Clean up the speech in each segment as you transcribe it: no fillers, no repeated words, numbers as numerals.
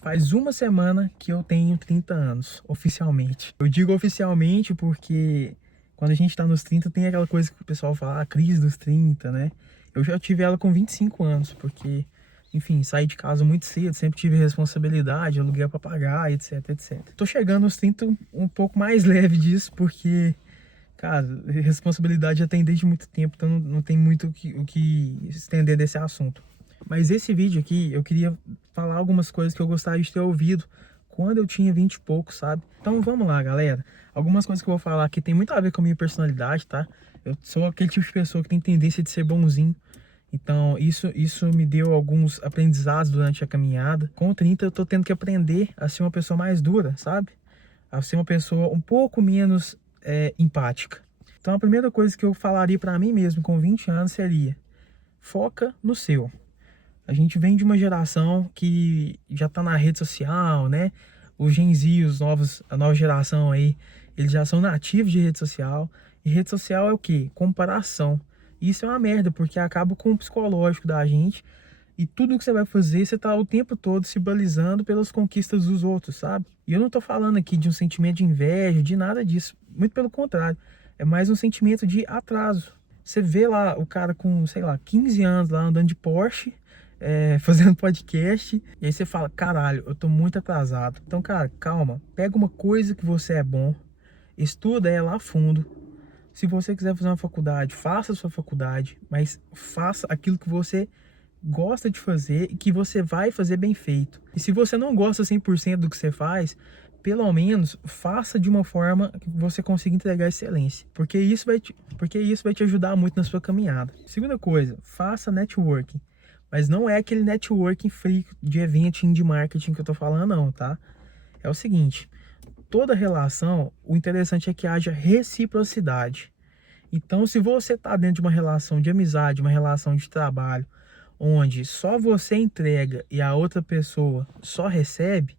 Faz uma semana que eu tenho 30 anos, oficialmente. Eu digo oficialmente porque quando a gente tá nos 30 tem aquela coisa que o pessoal fala, a crise dos 30, né? Eu já tive ela com 25 anos, porque, enfim, saí de casa muito cedo, sempre tive responsabilidade, aluguel pra pagar, etc, etc. Tô chegando nos 30 um pouco mais leve disso, porque, cara, responsabilidade já tem desde muito tempo, então não tem muito o que estender desse assunto. Mas esse vídeo aqui, eu queria falar algumas coisas que eu gostaria de ter ouvido quando eu tinha 20 e pouco, sabe? Então vamos lá, galera. Algumas coisas que eu vou falar aqui tem muito a ver com a minha personalidade, tá? Eu sou aquele tipo de pessoa que tem tendência de ser bonzinho. Então isso me deu alguns aprendizados durante a caminhada. Com o 30 eu tô tendo que aprender a ser uma pessoa mais dura, sabe? A ser uma pessoa um pouco menos empática. Então a primeira coisa que eu falaria pra mim mesmo com 20 anos seria: foca no seu. A gente vem de uma geração que já tá na rede social, né? Os Gen Z, a nova geração aí, eles já são nativos de rede social. E rede social é o quê? Comparação. Isso é uma merda, porque acaba com o psicológico da gente. E tudo que você vai fazer, você tá o tempo todo se balizando pelas conquistas dos outros, sabe? E eu não tô falando aqui de um sentimento de inveja, de nada disso. Muito pelo contrário. É mais um sentimento de atraso. Você vê lá o cara com, sei lá, 15 anos lá andando de Porsche, fazendo podcast, e aí você fala, caralho, eu tô muito atrasado. Então, cara, calma, pega uma coisa que você é bom, estuda ela a fundo. Se você quiser fazer uma faculdade, faça a sua faculdade, mas faça aquilo que você gosta de fazer e que você vai fazer bem feito. E se você não gosta 100% do que você faz, pelo menos faça de uma forma que você consiga entregar excelência, porque isso vai te ajudar muito na sua caminhada. Segunda coisa, faça networking. Mas não é aquele networking free de eventinho de marketing que eu tô falando, não, tá? É o seguinte, toda relação, o interessante é que haja reciprocidade. Então, se você tá dentro de uma relação de amizade, uma relação de trabalho, onde só você entrega e a outra pessoa só recebe,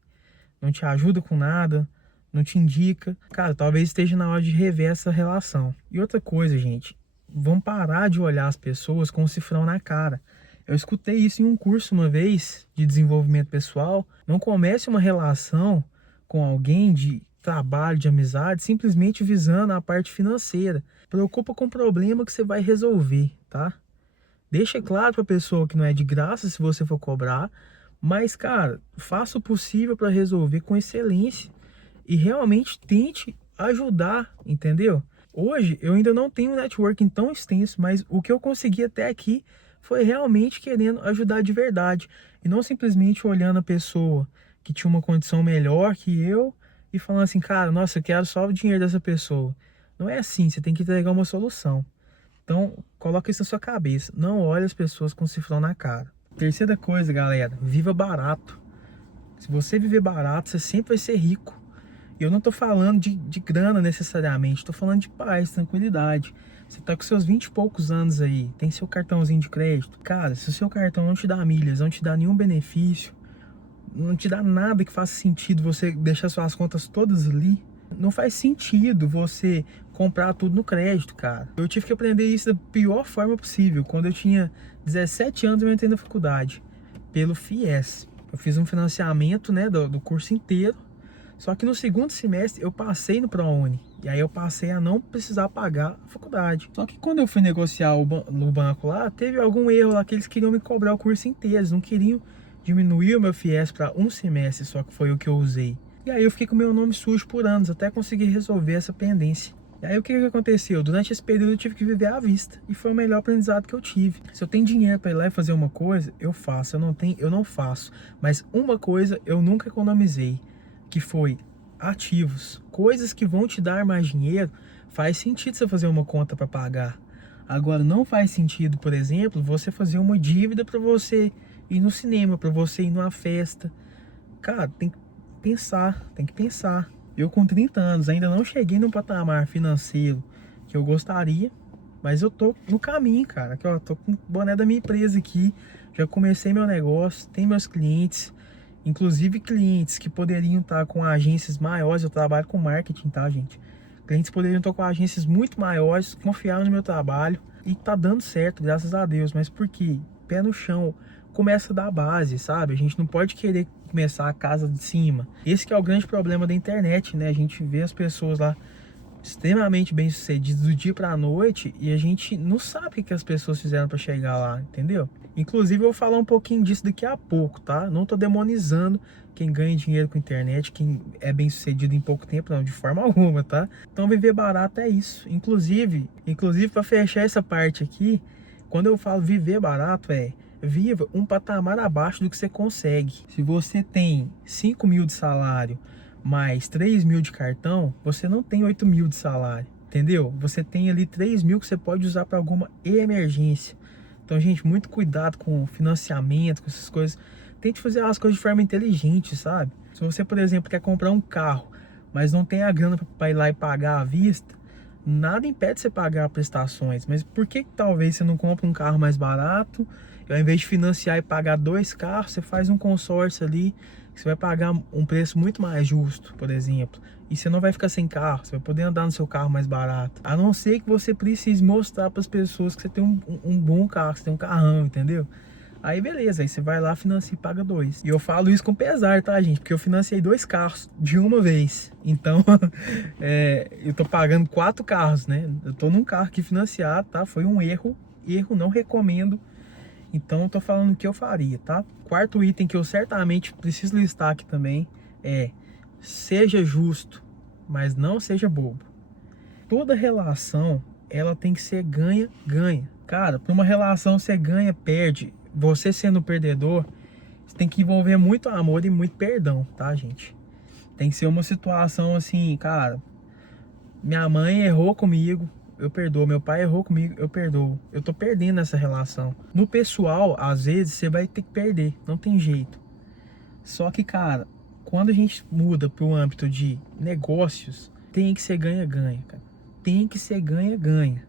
não te ajuda com nada, não te indica, cara, talvez esteja na hora de rever essa relação. E outra coisa, gente, vamos parar de olhar as pessoas com um cifrão na cara. Eu escutei isso em um curso uma vez de desenvolvimento pessoal. Não comece uma relação com alguém de trabalho, de amizade, simplesmente visando a parte financeira. Preocupa com o problema que você vai resolver, tá? Deixa claro para a pessoa que não é de graça se você for cobrar, mas, cara, faça o possível para resolver com excelência e realmente tente ajudar, entendeu? Hoje eu ainda não tenho um networking tão extenso, mas o que eu consegui até aqui foi realmente querendo ajudar de verdade e não simplesmente olhando a pessoa que tinha uma condição melhor que eu e falando assim, cara, nossa, eu quero só o dinheiro dessa pessoa. Não é assim, você tem que entregar uma solução. Então, coloca isso na sua cabeça. Não olhe as pessoas com cifrão na cara. Terceira coisa, galera, viva barato. Se você viver barato, você sempre vai ser rico. E eu não tô falando de grana necessariamente, tô falando de paz, tranquilidade. Você tá com seus 20 e poucos anos aí, tem seu cartãozinho de crédito. Cara, se o seu cartão não te dá milhas, não te dá nenhum benefício, não te dá nada que faça sentido você deixar suas contas todas ali, não faz sentido você comprar tudo no crédito, cara. Eu tive que aprender isso da pior forma possível. Quando eu tinha 17 anos, eu entrei na faculdade, pelo FIES. Eu fiz um financiamento, né, do curso inteiro. Só que no segundo semestre eu passei no ProUni. E aí eu passei a não precisar pagar a faculdade. Só que quando eu fui negociar no banco lá, teve algum erro lá que eles queriam me cobrar o curso inteiro. Eles não queriam diminuir o meu FIES para um semestre, só que foi o que eu usei. E aí eu fiquei com o meu nome sujo por anos, até conseguir resolver essa pendência. E aí o que aconteceu? Durante esse período eu tive que viver à vista. E foi o melhor aprendizado que eu tive. Se eu tenho dinheiro para ir lá e fazer uma coisa, eu faço. Eu não faço. Mas uma coisa eu nunca economizei, que foi ativos. Coisas que vão te dar mais dinheiro. Faz sentido você fazer uma conta para pagar. Agora não faz sentido, por exemplo, você fazer uma dívida para você ir no cinema, para você ir numa festa. Cara, tem que pensar. Eu com 30 anos ainda não cheguei no patamar financeiro que eu gostaria, mas eu tô no caminho, cara. Aqui, ó, tô com o boné da minha empresa aqui, já comecei meu negócio, tem meus clientes, inclusive clientes que poderiam estar com agências maiores. Eu trabalho com marketing, tá, gente? Clientes poderiam estar com agências muito maiores, confiaram no meu trabalho e tá dando certo, graças a Deus. Mas por quê? Pé no chão, começa da base, sabe? A gente não pode querer começar a casa de cima. Esse que é o grande problema da internet, né? A gente vê as pessoas lá extremamente bem sucedidas do dia pra noite e a gente não sabe o que as pessoas fizeram para chegar lá, entendeu? Inclusive eu vou falar um pouquinho disso daqui a pouco, tá? Não tô demonizando quem ganha dinheiro com internet, quem é bem sucedido em pouco tempo, não, de forma alguma, tá? Então viver barato é isso. Inclusive para fechar essa parte aqui, quando eu falo viver barato viva um patamar abaixo do que você consegue. Se você tem 5 mil de salário mais 3 mil de cartão, você não tem 8 mil de salário, entendeu? Você tem ali 3 mil que você pode usar para alguma emergência. Então, gente, muito cuidado com financiamento, com essas coisas. Tente fazer as coisas de forma inteligente, sabe? Se você, por exemplo, quer comprar um carro, mas não tem a grana para ir lá e pagar à vista, nada impede você pagar prestações. Mas por que talvez você não compra um carro mais barato? E ao invés de financiar e pagar 2 carros, você faz um consórcio ali, que você vai pagar um preço muito mais justo, por exemplo. E você não vai ficar sem carro, você vai poder andar no seu carro mais barato. A não ser que você precise mostrar para as pessoas que você tem um bom carro, que você tem um carrão, entendeu? Aí beleza, aí você vai lá, financia e paga 2. E eu falo isso com pesar, tá, gente? Porque eu financiei 2 carros de uma vez. Então, eu tô pagando 4 carros, né? Eu tô num carro aqui financiado, tá? Foi um erro, não recomendo. Então eu tô falando o que eu faria, tá? Quarto item que eu certamente preciso listar aqui também é: seja justo, mas não seja bobo. Toda relação, ela tem que ser ganha-ganha. Cara, para uma relação ser ganha-perde, você sendo perdedor, você tem que envolver muito amor e muito perdão, tá, gente? Tem que ser uma situação assim, cara, minha mãe errou comigo, eu perdoo. Meu pai errou comigo, eu perdoo. Eu tô perdendo essa relação. No pessoal, às vezes, você vai ter que perder. Não tem jeito. Só que, cara, quando a gente muda pro âmbito de negócios, tem que ser ganha-ganha, cara. Tem que ser ganha-ganha.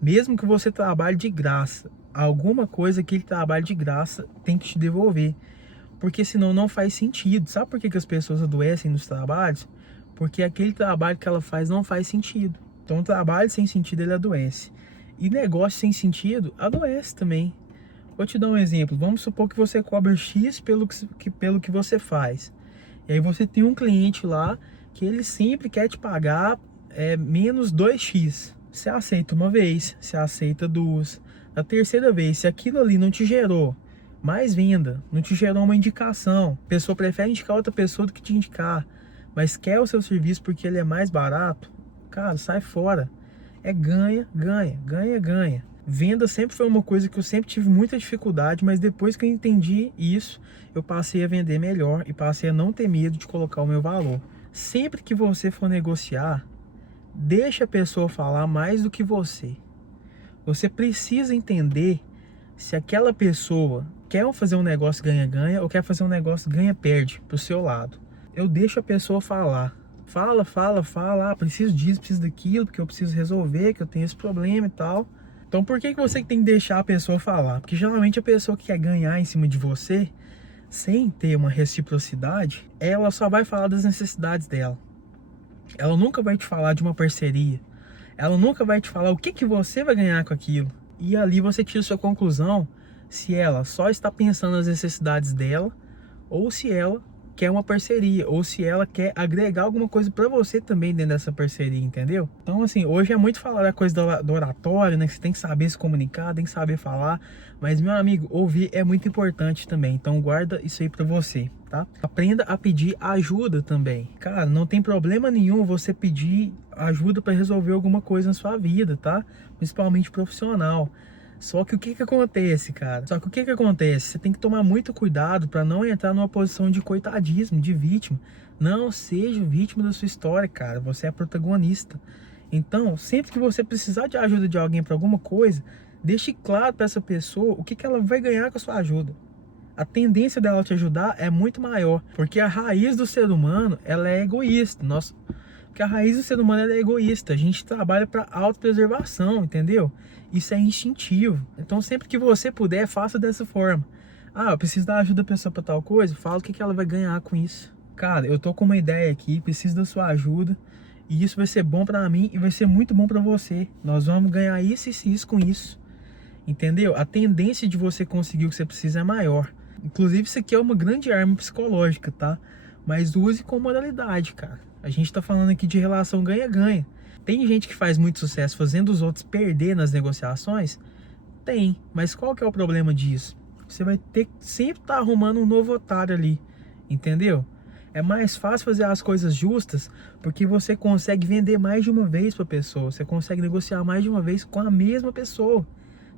Mesmo que você trabalhe de graça, alguma coisa que ele trabalhe de graça tem que te devolver. Porque senão não faz sentido. Sabe por que as pessoas adoecem nos trabalhos? Porque aquele trabalho que ela faz não faz sentido. Então, um trabalho sem sentido, ele adoece. E negócio sem sentido, adoece também. Vou te dar um exemplo. Vamos supor que você cobra X pelo que você faz. E aí você tem um cliente lá que ele sempre quer te pagar menos 2x. Você aceita uma vez, você aceita 2. A terceira vez, se aquilo ali não te gerou mais venda, não te gerou uma indicação, a pessoa prefere indicar outra pessoa do que te indicar, mas quer o seu serviço porque ele é mais barato, cara, sai fora. É ganha, ganha, ganha, ganha. Venda sempre foi uma coisa que eu sempre tive muita dificuldade, mas depois que eu entendi isso, eu passei a vender melhor e passei a não ter medo de colocar o meu valor. Sempre que você for negociar, deixa a pessoa falar mais do que você. Você precisa entender se aquela pessoa quer fazer um negócio ganha-ganha ou quer fazer um negócio ganha-perde pro seu lado. Eu deixo a pessoa falar. Fala, preciso disso, preciso daquilo, porque eu preciso resolver, que eu tenho esse problema e tal. Então por que você tem que deixar a pessoa falar? Porque geralmente a pessoa que quer ganhar em cima de você, sem ter uma reciprocidade, ela só vai falar das necessidades dela. Ela nunca vai te falar de uma parceria. Ela nunca vai te falar o que você vai ganhar com aquilo. E ali você tira sua conclusão se ela só está pensando nas necessidades dela ou se ela quer uma parceria, ou se ela quer agregar alguma coisa para você também dentro dessa parceria, entendeu? Então, assim, hoje é muito falar da coisa do oratório, né? Que você tem que saber se comunicar, tem que saber falar. Mas, meu amigo, ouvir é muito importante também. Então, guarda isso aí para você, tá? Aprenda a pedir ajuda também. Cara, não tem problema nenhum você pedir ajuda para resolver alguma coisa na sua vida, tá? Principalmente profissional. Só que o que acontece, cara? Você tem que tomar muito cuidado para não entrar numa posição de coitadismo, de vítima. Não seja vítima da sua história, cara. Você é protagonista. Então, sempre que você precisar de ajuda de alguém para alguma coisa, deixe claro para essa pessoa o que ela vai ganhar com a sua ajuda. A tendência dela te ajudar é muito maior, porque a raiz do ser humano, ela é egoísta. Porque a raiz do ser humano ela é egoísta. A gente trabalha para autopreservação, entendeu? Isso é instintivo. Então sempre que você puder, faça dessa forma. Ah, eu preciso da ajuda da pessoa para tal coisa. Fala o que ela vai ganhar com isso. Cara, eu tô com uma ideia aqui, preciso da sua ajuda. E isso vai ser bom para mim e vai ser muito bom para você. Nós vamos ganhar isso e isso com isso. Entendeu? A tendência de você conseguir o que você precisa é maior. Inclusive, isso aqui é uma grande arma psicológica, tá? Mas use com moralidade, cara. A gente tá falando aqui de relação ganha-ganha. Tem gente que faz muito sucesso fazendo os outros perder nas negociações? Tem, mas qual que é o problema disso? Você vai ter que sempre estar arrumando um novo otário ali, entendeu? É mais fácil fazer as coisas justas porque você consegue vender mais de uma vez para a pessoa, você consegue negociar mais de uma vez com a mesma pessoa.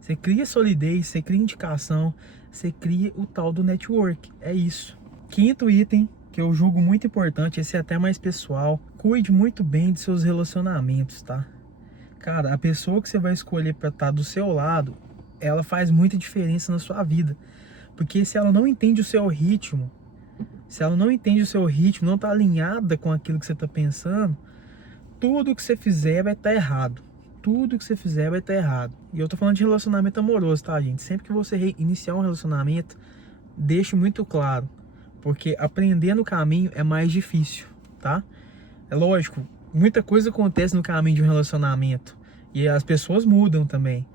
Você cria solidez, você cria indicação, você cria o tal do network. É isso. Quinto item, que eu julgo muito importante, esse é até mais pessoal. Cuide muito bem de seus relacionamentos, tá? Cara, a pessoa que você vai escolher para estar do seu lado, ela faz muita diferença na sua vida. Porque se ela não entende o seu ritmo, não tá alinhada com aquilo que você tá pensando, tudo que você fizer vai estar errado. Tudo que você fizer vai estar errado. E eu tô falando de relacionamento amoroso, tá, gente? Sempre que você iniciar um relacionamento, deixe muito claro. Porque aprender no caminho é mais difícil, tá? É lógico, muita coisa acontece no caminho de um relacionamento. E as pessoas mudam também.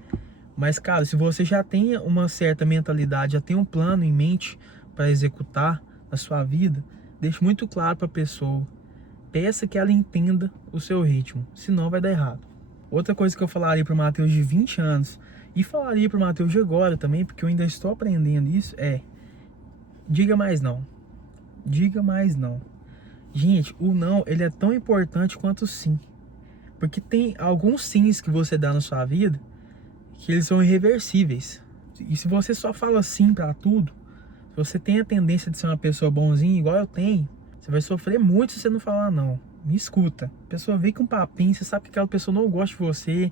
Mas, cara, se você já tem uma certa mentalidade, já tem um plano em mente para executar na sua vida, deixe muito claro para a pessoa. Peça que ela entenda o seu ritmo, senão vai dar errado. Outra coisa que eu falaria para o Matheus de 20 anos, e falaria para o Matheus de agora também, porque eu ainda estou aprendendo isso, é: diga mais não. Diga mais não. Gente, o não, ele é tão importante quanto o sim. Porque tem alguns sims que você dá na sua vida que eles são irreversíveis. E se você só fala sim pra tudo, se você tem a tendência de ser uma pessoa bonzinha, igual eu tenho, você vai sofrer muito se você não falar não. Me escuta. A pessoa vem com um papinho, você sabe que aquela pessoa não gosta de você,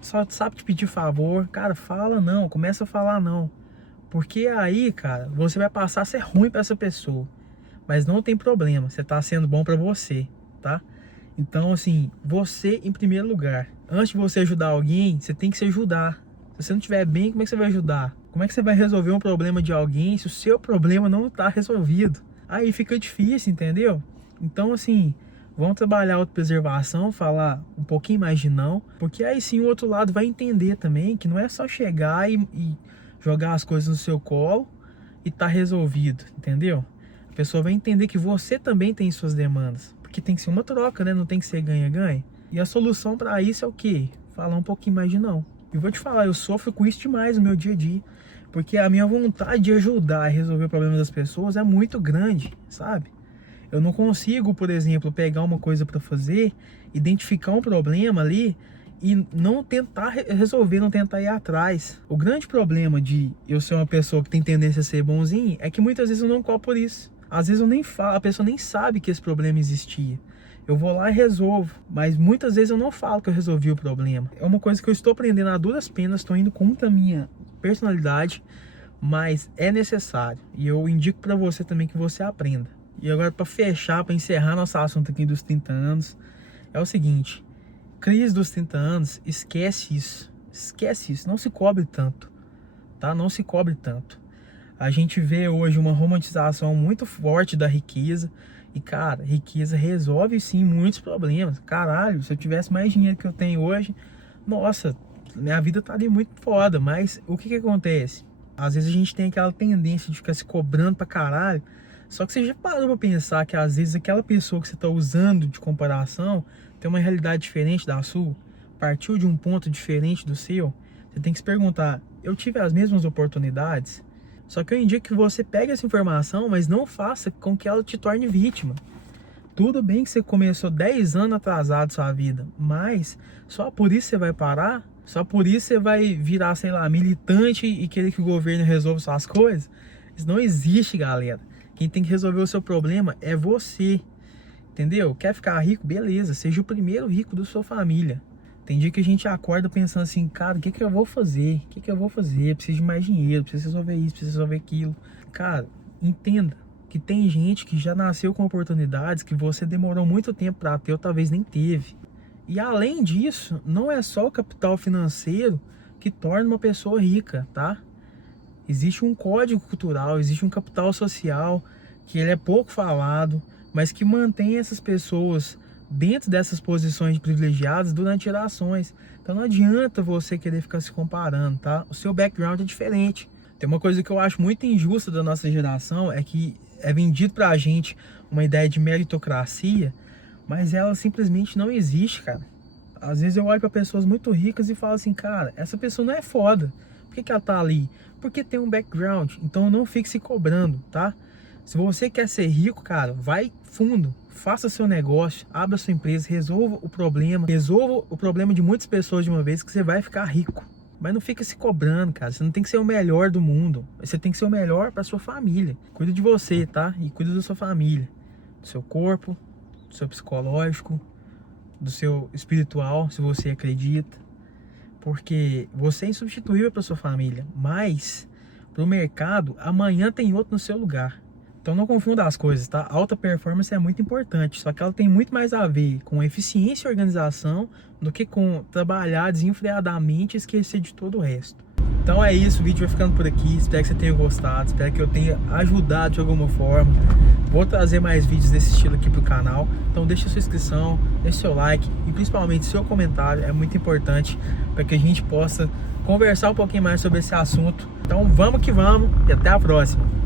só sabe te pedir favor. Cara, fala não, começa a falar não. Porque aí, cara, você vai passar a ser ruim pra essa pessoa. Mas não tem problema, você tá sendo bom pra você, tá? Então, assim, você em primeiro lugar. Antes de você ajudar alguém, você tem que se ajudar. Se você não estiver bem, como é que você vai ajudar? Como é que você vai resolver um problema de alguém se o seu problema não está resolvido? Aí fica difícil, entendeu? Então, assim, vamos trabalhar a autopreservação, falar um pouquinho mais de não, porque aí sim o outro lado vai entender também que não é só chegar e jogar as coisas no seu colo e tá resolvido, entendeu? A pessoa vai entender que você também tem suas demandas. Porque tem que ser uma troca, né? Não tem que ser ganha-ganha. E a solução para isso é o quê? Falar um pouquinho mais de não. E vou te falar, eu sofro com isso demais no meu dia a dia. Porque a minha vontade de ajudar e resolver o problema das pessoas é muito grande, sabe? Eu não consigo, por exemplo, pegar uma coisa para fazer, identificar um problema ali e não tentar resolver, não tentar ir atrás. O grande problema de eu ser uma pessoa que tem tendência a ser bonzinho é que muitas vezes eu não cobro por isso. Às vezes eu nem falo, a pessoa nem sabe que esse problema existia. Eu vou lá e resolvo, mas muitas vezes eu não falo que eu resolvi o problema. É uma coisa que eu estou aprendendo a duras penas, estou indo contra a minha personalidade, mas é necessário. E eu indico para você também que você aprenda. E agora, para fechar, para encerrar nosso assunto aqui dos 30 anos, é o seguinte: crise dos 30 anos, esquece isso. Esquece isso, não se cobre tanto, tá? Não se cobre tanto. A gente vê hoje uma romantização muito forte da riqueza. E, cara, riqueza resolve sim muitos problemas. Caralho, se eu tivesse mais dinheiro que eu tenho hoje, nossa, minha vida estaria muito foda. Mas o que acontece? Às vezes a gente tem aquela tendência de ficar se cobrando pra caralho. Só que você já parou pra pensar que às vezes aquela pessoa que você tá usando de comparação tem uma realidade diferente da sua? Partiu de um ponto diferente do seu? Você tem que se perguntar: eu tive as mesmas oportunidades? Só que eu indico que você pegue essa informação, mas não faça com que ela te torne vítima. Tudo bem que você começou 10 anos atrasado sua vida, mas só por isso você vai parar? Só por isso você vai virar, sei lá, militante e querer que o governo resolva suas coisas? Isso não existe, galera. Quem tem que resolver o seu problema é você, entendeu? Quer ficar rico? Beleza, seja o primeiro rico da sua família. Tem dia que a gente acorda pensando assim: cara, o que eu vou fazer? O que eu vou fazer? Preciso de mais dinheiro, preciso resolver isso, preciso resolver aquilo. Cara, entenda que tem gente que já nasceu com oportunidades que você demorou muito tempo para ter ou talvez nem teve. E além disso, não é só o capital financeiro que torna uma pessoa rica, tá? Existe um código cultural, existe um capital social que ele é pouco falado, mas que mantém essas pessoas dentro dessas posições privilegiadas durante gerações. Então não adianta você querer ficar se comparando, tá? O seu background é diferente. Tem uma coisa que eu acho muito injusta da nossa geração, é que é vendido pra gente uma ideia de meritocracia, mas ela simplesmente não existe, cara. Às vezes eu olho pra pessoas muito ricas e falo assim, cara, essa pessoa não é foda. Por que ela tá ali? Porque tem um background. Então não fique se cobrando, tá? Se você quer ser rico, cara, vai fundo. Faça seu negócio, abra sua empresa, resolva o problema de muitas pessoas de uma vez, que você vai ficar rico. Mas não fica se cobrando, cara. Você não tem que ser o melhor do mundo. Você tem que ser o melhor para sua família. Cuida de você, tá? E cuida da sua família. Do seu corpo, do seu psicológico, do seu espiritual, se você acredita. Porque você é insubstituível para sua família. Mas, para o mercado, amanhã tem outro no seu lugar. Então não confunda as coisas, tá? Alta performance é muito importante, só que ela tem muito mais a ver com eficiência e organização do que com trabalhar desenfreadamente e esquecer de todo o resto. Então é isso, o vídeo vai ficando por aqui, espero que você tenha gostado, espero que eu tenha ajudado de alguma forma. Vou trazer mais vídeos desse estilo aqui pro canal, então deixa sua inscrição, deixa seu like e principalmente seu comentário, é muito importante para que a gente possa conversar um pouquinho mais sobre esse assunto. Então vamos que vamos e até a próxima!